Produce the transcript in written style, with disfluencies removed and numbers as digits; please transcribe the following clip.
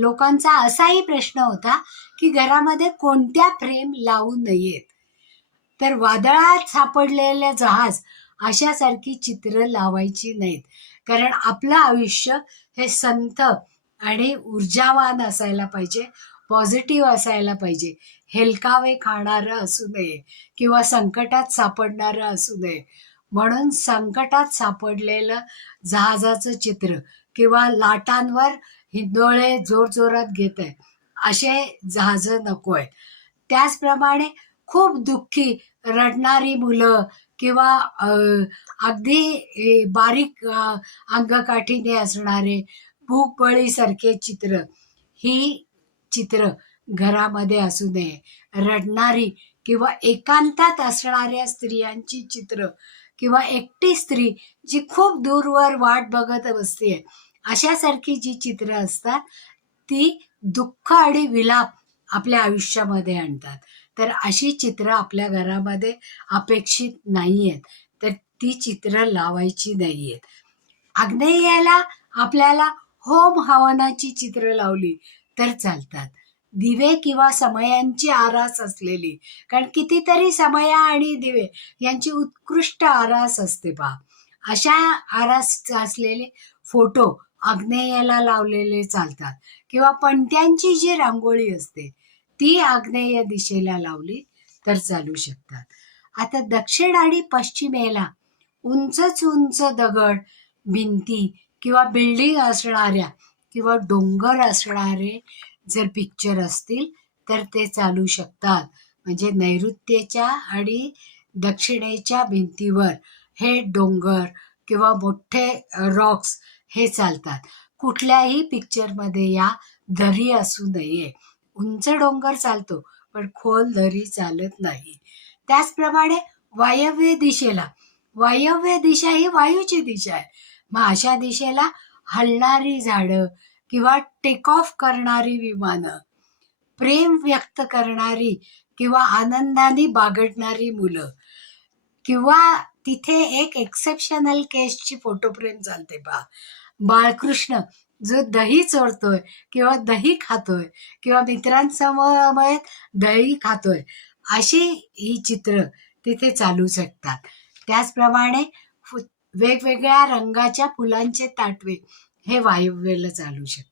लोकांचा असाही प्रश्न होता की घरामध्ये कोणत्या फ्रेम लावू नयेत. तर वादळात सापडलेलं जहाज अशासारखी चित्र लावायची नाहीत. कारण आपलं आयुष्य हे संत आणि ऊर्जावान असायला पाहिजे, पॉझिटिव्ह असायला पाहिजे. हेलकावे खाणारं असू नये किंवा संकटात सापडणारं असू नये. म्हणून संकटात सापडलेलं जहाजाचं चित्र किंवा लाटांवर हिंदोळे जोरजोरात घेत आहे असे जहाजं नको आहेत. त्याचप्रमाणे खूप दुःखी रडणारी मुलं किंवा अगदी बारीक अंगकाठीने असणारे भूकबळीसारखे चित्र, ही चित्र घरामध्ये असू नये. रडणारी किंवा एकांतात असणाऱ्या स्त्रियांची चित्र किंवा एकटी स्त्री जी खूप दूरवर वाट बघत बसते अशासारखी जी चित्र असतात ती दुःख आणि विलाप आपल्या आयुष्यामध्ये आणतात. तर अशी चित्र आपल्या घरामध्ये अपेक्षित नाही आहेत. तर ती चित्र लावायची नाही आहेत. आग्नेयाला आपल्याला होम हवनाची चित्र लावली तर चालतात. दिवे किंवा समयांची आरास असलेली, कारण कितीतरी समया आणि दिवे यांची उत्कृष्ट आरास असते पहा. अशा आरास असलेले फोटो आग्नेयाला लावलेले चालतात. किंवा पणत्यांची जी रांगोळी असते ती आग्नेय दिशेला लावली तर चालू शकतात. आता दक्षिण आणि पश्चिमेला उंचच उंच दगड, भिंती किंवा बिल्डिंग असणाऱ्या किंवा डोंगर असणारे जर पिक्चर असतील तर ते चालू शकतात. म्हणजे नैऋत्येच्या आणि दक्षिणेच्या भिंतीवर हे डोंगर किंवा मोठे रॉक्स हे चालतात. कुठल्याही पिक्चरमध्ये या दरी असू नये. उंच डोंगर चालतो पण खोल दरी चालत नाही. त्याचप्रमाणे वायव्य दिशेला, वायव्य दिशा ही वायूची दिशा आहे. मग अशा दिशेला हलणारी झाडं किंवा टेक ऑफ करणारी विमानं, प्रेम व्यक्त करणारी किंवा आनंदाने बागडणारी मुलं, किंवा तिथे एक एक्सेप्शनल केसची फोटो फ्रेम चालते पहा. बाळकृष्ण जो दही चोरतोय किंवा दही खातोय किंवा मित्रांसमवेत दही खातोय अशी ही चित्र तिथे चालू शकतात. त्याचप्रमाणे वेगवेगळ्या रंगाच्या फुलांचे ताटवे हे वायव्येला चालू शकतात.